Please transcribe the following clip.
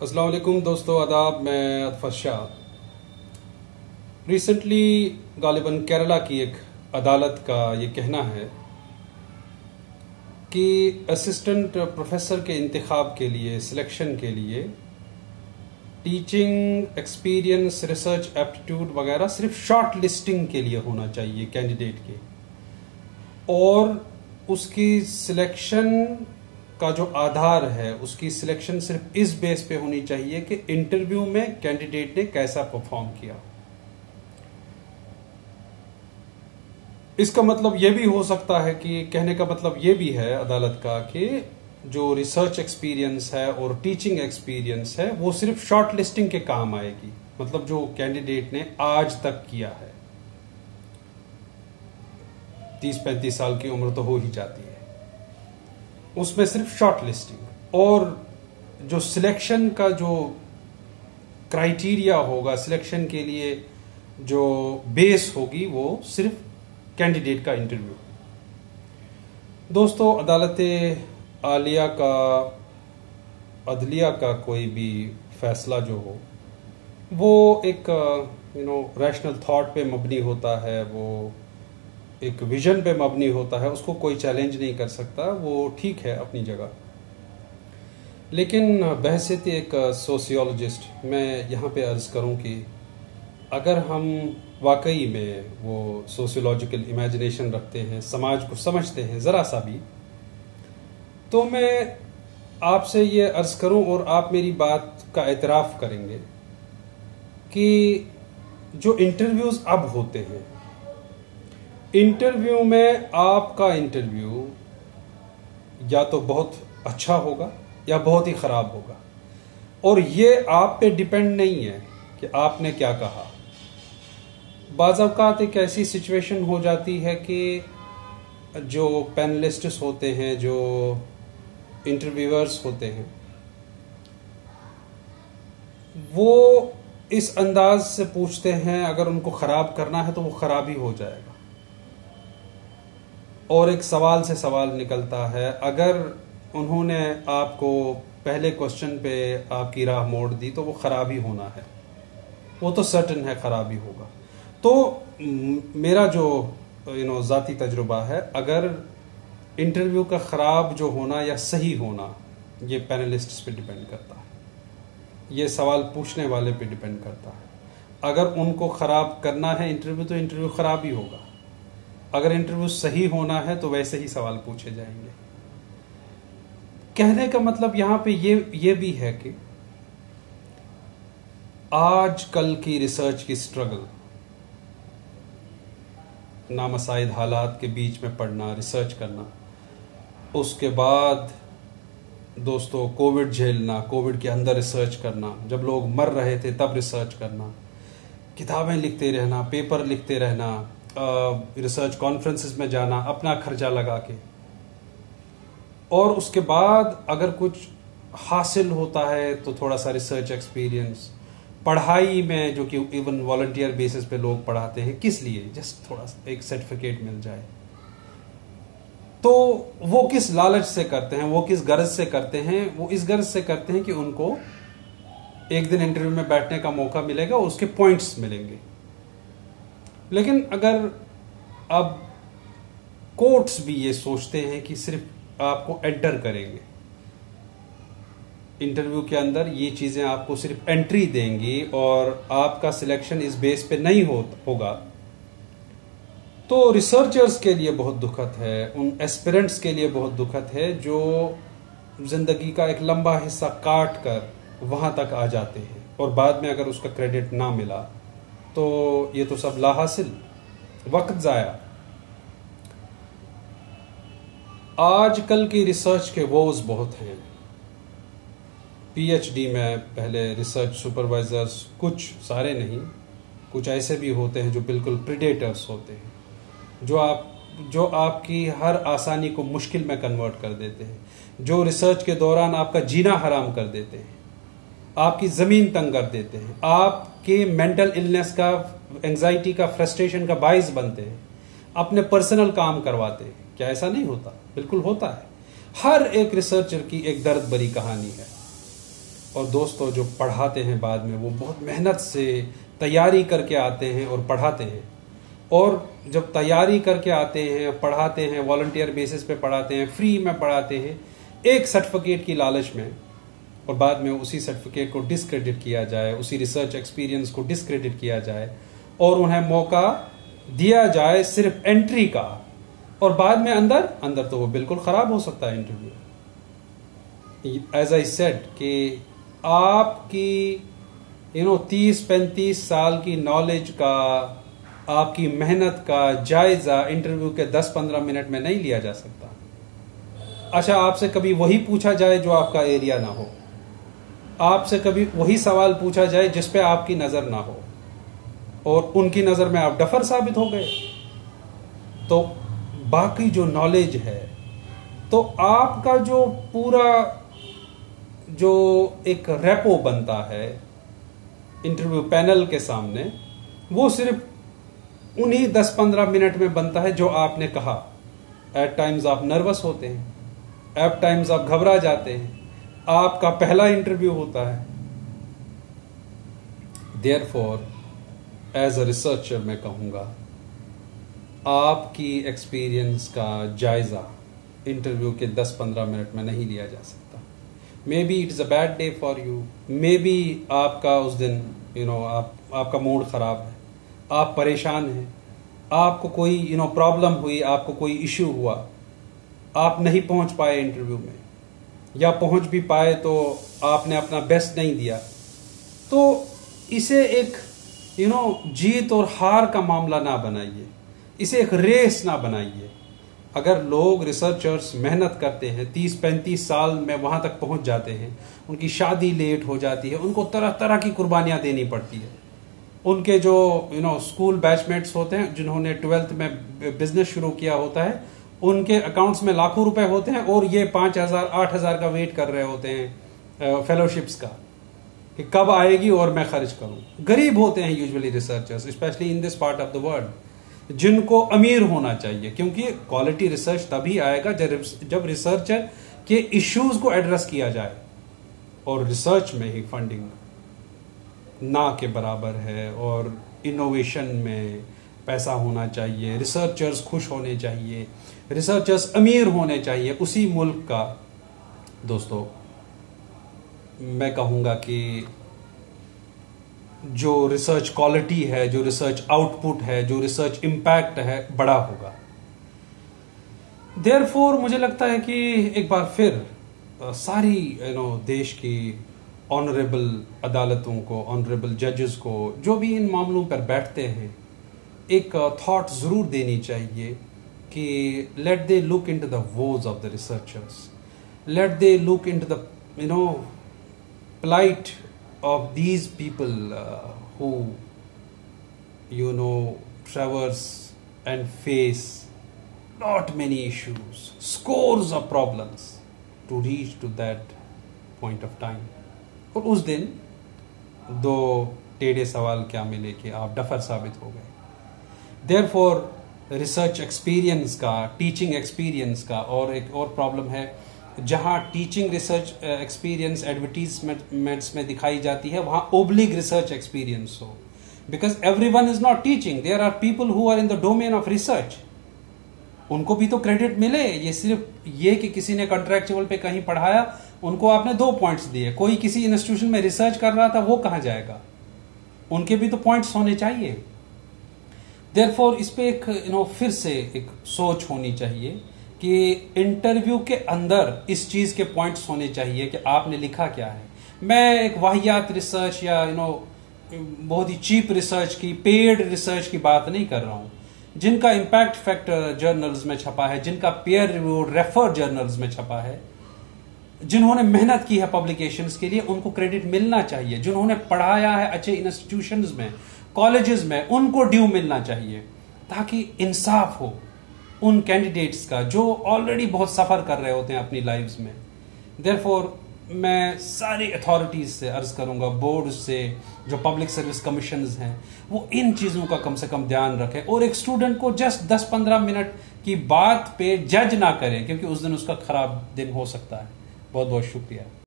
अस्सलाम वालेकुम दोस्तों, आदाब। मैं अतफर शाह। रिसेंटली गालिबन केरला की एक अदालत का ये कहना है कि असिस्टेंट प्रोफेसर के इंतखाब के लिए, सिलेक्शन के लिए टीचिंग एक्सपीरियंस, रिसर्च एप्टीट्यूड वगैरह सिर्फ शॉर्ट लिस्टिंग के लिए होना चाहिए कैंडिडेट के, और उसकी सिलेक्शन का जो आधार है, उसकी सिलेक्शन सिर्फ इस बेस पे होनी चाहिए कि इंटरव्यू में कैंडिडेट ने कैसा परफॉर्म किया। इसका मतलब यह भी हो सकता है कि कहने का मतलब यह भी है अदालत का कि जो रिसर्च एक्सपीरियंस है और टीचिंग एक्सपीरियंस है वो सिर्फ शॉर्ट लिस्टिंग के काम आएगी। मतलब जो कैंडिडेट ने आज तक किया है, 30-35 साल की उम्र तो हो ही जाती है, उसमें सिर्फ शॉर्ट लिस्टिंग, और जो सिलेक्शन का जो क्राइटेरिया होगा, सिलेक्शन के लिए जो बेस होगी, वो सिर्फ कैंडिडेट का इंटरव्यू। दोस्तों, अदालत आलिया का, अदलिया का कोई भी फैसला जो हो, वो एक रैशनल थॉट पे मबनी होता है, वो एक विजन पे मबनी होता है, उसको कोई चैलेंज नहीं कर सकता, वो ठीक है अपनी जगह। लेकिन बहसियत एक सोशियोलॉजिस्ट मैं यहाँ पे अर्ज़ करूँ कि अगर हम वाकई में वो सोशियोलॉजिकल इमेजिनेशन रखते हैं, समाज को समझते हैं ज़रा सा भी, तो मैं आपसे ये अर्ज़ करूँ और आप मेरी बात का एतराफ़ करेंगे कि जो इंटरव्यूज़ अब होते हैं, इंटरव्यू में आपका इंटरव्यू या तो बहुत अच्छा होगा या बहुत ही ख़राब होगा, और ये आप पे डिपेंड नहीं है कि आपने क्या कहा। बाज़ औक़ात एक ऐसी सिचुएशन हो जाती है कि जो पैनलिस्ट्स होते हैं, जो इंटरव्यूअर्स होते हैं, वो इस अंदाज से पूछते हैं, अगर उनको ख़राब करना है तो वो ख़राब ही हो जाएगा, और एक सवाल से सवाल निकलता है। अगर उन्होंने आपको पहले क्वेश्चन पे आपकी राह मोड़ दी तो वो ख़राब ही होना है, वो तो सर्टन है ख़राब ही होगा। तो मेरा जो ज़ाती तजुर्बा है, अगर इंटरव्यू का ख़राब जो होना या सही होना, ये पैनलिस्ट्स पे डिपेंड करता है, ये सवाल पूछने वाले पे डिपेंड करता है। अगर उनको ख़राब करना है इंटरव्यू तो इंटरव्यू ख़राब ही होगा, अगर इंटरव्यू सही होना है तो वैसे ही सवाल पूछे जाएंगे। कहने का मतलब यहाँ पे ये भी है कि आज कल की रिसर्च की स्ट्रगल, नामसाइद हालात के बीच में पढ़ना, रिसर्च करना, उसके बाद दोस्तों कोविड झेलना, कोविड के अंदर रिसर्च करना, जब लोग मर रहे थे तब रिसर्च करना, किताबें लिखते रहना, पेपर लिखते रहना, रिसर्च कॉन्फ्रेंसेस में जाना अपना खर्चा लगा के, और उसके बाद अगर कुछ हासिल होता है तो थोड़ा सा रिसर्च एक्सपीरियंस, पढ़ाई में जो कि इवन वॉलंटियर बेसिस पे लोग पढ़ाते हैं, किस लिए? जस्ट थोड़ा सा एक सर्टिफिकेट मिल जाए। तो वो किस लालच से करते हैं, वो किस गर्ज से करते हैं? वो इस गर्ज से करते हैं कि उनको एक दिन इंटरव्यू में बैठने का मौका मिलेगा और उसके पॉइंट्स मिलेंगे। लेकिन अगर अब कोर्ट्स भी ये सोचते हैं कि सिर्फ आपको एंटर करेंगे इंटरव्यू के अंदर, ये चीज़ें आपको सिर्फ एंट्री देंगी और आपका सिलेक्शन इस बेस पे नहीं होगा, तो रिसर्चर्स के लिए बहुत दुखद है, उन एस्पिरेंट्स के लिए बहुत दुखद है जो ज़िंदगी का एक लंबा हिस्सा काट कर वहाँ तक आ जाते हैं और बाद में अगर उसका क्रेडिट ना मिला तो ये तो सब लाहासिल, वक्त ज़ाया। आजकल की रिसर्च के वोज बहुत हैं। पीएचडी में पहले रिसर्च सुपरवाइजर्स, कुछ सारे नहीं, कुछ ऐसे भी होते हैं जो बिल्कुल प्रीडेटर्स होते हैं, जो आपकी हर आसानी को मुश्किल में कन्वर्ट कर देते हैं, जो रिसर्च के दौरान आपका जीना हराम कर देते हैं, आपकी ज़मीन तंग कर देते हैं, आपके मेंटल इलनेस का, एंजाइटी का, फ्रस्ट्रेशन का बाइस बनते हैं, अपने पर्सनल काम करवाते हैं। क्या ऐसा नहीं होता? बिल्कुल होता है। हर एक रिसर्चर की एक दर्द भरी कहानी है। और दोस्तों जो पढ़ाते हैं बाद में वो बहुत मेहनत से तैयारी करके आते हैं और पढ़ाते हैं। और जब तैयारी करके आते हैं, पढ़ाते हैं, वॉलंटियर बेसिस पे पढ़ाते हैं, फ्री में पढ़ाते हैं एक सर्टिफिकेट की लालच में, और बाद में उसी सर्टिफिकेट को डिस्क्रेडिट किया जाए, उसी रिसर्च एक्सपीरियंस को डिस्क्रेडिट किया जाए और उन्हें मौका दिया जाए सिर्फ एंट्री का, और बाद में अंदर तो वो बिल्कुल खराब हो सकता है इंटरव्यू। एज आई सेड कि आपकी 30-35 साल की नॉलेज का, आपकी मेहनत का जायजा इंटरव्यू के 10-15 मिनट में नहीं लिया जा सकता। अच्छा, आपसे कभी वही पूछा जाए जो आपका एरिया ना हो, आपसे कभी वही सवाल पूछा जाए जिस पे आपकी नजर ना हो, और उनकी नजर में आप डफर साबित हो गए, तो बाकी जो नॉलेज है, तो आपका जो पूरा जो एक रेपो बनता है इंटरव्यू पैनल के सामने, वो सिर्फ उन्हीं 10-15 मिनट में बनता है जो आपने कहा। एट टाइम्स आप नर्वस होते हैं, एट टाइम्स आप घबरा जाते हैं, आपका पहला इंटरव्यू होता है। देयरफॉर एज अ रिसर्चर मैं कहूँगा, आपकी एक्सपीरियंस का जायजा इंटरव्यू के 10-15 मिनट में नहीं लिया जा सकता। May be it's a bad day for you, may be आपका उस दिन आपका मूड खराब है, आप परेशान हैं, आपको कोई प्रॉब्लम हुई, आपको कोई इश्यू हुआ, आप नहीं पहुंच पाए इंटरव्यू में, या पहुंच भी पाए तो आपने अपना बेस्ट नहीं दिया। तो इसे एक जीत और हार का मामला ना बनाइए, इसे एक रेस ना बनाइए। अगर लोग रिसर्चर्स मेहनत करते हैं, 30-35 साल में वहां तक पहुंच जाते हैं, उनकी शादी लेट हो जाती है, उनको तरह तरह की कुर्बानियां देनी पड़ती है। उनके जो स्कूल बैचमेट्स होते हैं जिन्होंने 12th में बिजनेस शुरू किया होता है, उनके अकाउंट्स में लाखों रुपए होते हैं और ये 5,000-8,000 का वेट कर रहे होते हैं फेलोशिप्स का कि कब आएगी और मैं खर्च करूं। गरीब होते हैं usually researchers, specially in this part of the world, जिनको अमीर होना चाहिए, क्योंकि क्वालिटी रिसर्च तभी आएगा जब रिसर्चर के इश्यूज को एड्रेस किया जाए। और रिसर्च में ही फंडिंग ना के बराबर है, और इनोवेशन में पैसा होना चाहिए, रिसर्चर्स खुश होने चाहिए, रिसर्चर्स अमीर होने चाहिए। उसी मुल्क का दोस्तों मैं कहूँगा कि जो रिसर्च क्वालिटी है, जो रिसर्च आउटपुट है, जो रिसर्च इम्पैक्ट है, बड़ा होगा। देयरफॉर मुझे लगता है कि एक बार फिर सारी देश की ऑनरेबल अदालतों को, ऑनरेबल जजेस को, जो भी इन मामलों पर बैठते हैं, एक थॉट ज़रूर देनी चाहिए कि let they look into the woes of the researchers, let they look into the plight of these people who traverse and face not many issues, scores of problems to reach to that point of time। और उस दिन दो टेढ़े सवाल क्या मिले कि आप डफर साबित हो गए। देयरफॉर रिसर्च एक्सपीरियंस का, टीचिंग एक्सपीरियंस का, और एक और प्रॉब्लम है जहां टीचिंग रिसर्च एक्सपीरियंस एडवर्टीजमेंट्स में दिखाई जाती है, वहां ओब्लिक रिसर्च एक्सपीरियंस हो, because everyone is not teaching, there are people who are in the domain of research. उनको भी तो क्रेडिट मिले। ये सिर्फ ये कि किसी ने कॉन्ट्रैक्चुअल पे कहीं पढ़ाया, उनको आपने 2 पॉइंट्स दिए, कोई किसी इंस्टीट्यूशन में रिसर्च कर रहा था, वो कहां जाएगा? उनके भी तो पॉइंट्स होने चाहिए। देयरफॉर इस पे एक फिर से एक सोच होनी चाहिए कि इंटरव्यू के अंदर इस चीज के पॉइंट्स होने चाहिए कि आपने लिखा क्या है। मैं एक वाहियात रिसर्च या बहुत ही चीप रिसर्च की, पेड रिसर्च की बात नहीं कर रहा हूं। जिनका इम्पैक्ट फैक्टर जर्नल्स में छपा है, जिनका पेयर रिव्यू रेफर जर्नल्स में छपा है, जिन्होंने मेहनत की है पब्लिकेशंस के लिए, उनको क्रेडिट मिलना चाहिए। जिन्होंने पढ़ाया है अच्छे इंस्टीट्यूशंस में, कॉलेजेस में, उनको ड्यू मिलना चाहिए, ताकि इंसाफ हो उन कैंडिडेट्स का जो ऑलरेडी बहुत सफर कर रहे होते हैं अपनी लाइफ्स में। देयरफॉर मैं सारी अथॉरिटीज से अर्ज करूंगा, बोर्ड से, जो पब्लिक सर्विस कमीशंस हैं, वो इन चीजों का कम से कम ध्यान रखें, और एक स्टूडेंट को जस्ट 10-15 मिनट की बात पे जज ना करें, क्योंकि उस दिन उसका खराब दिन हो सकता है। बहुत बहुत शुक्रिया।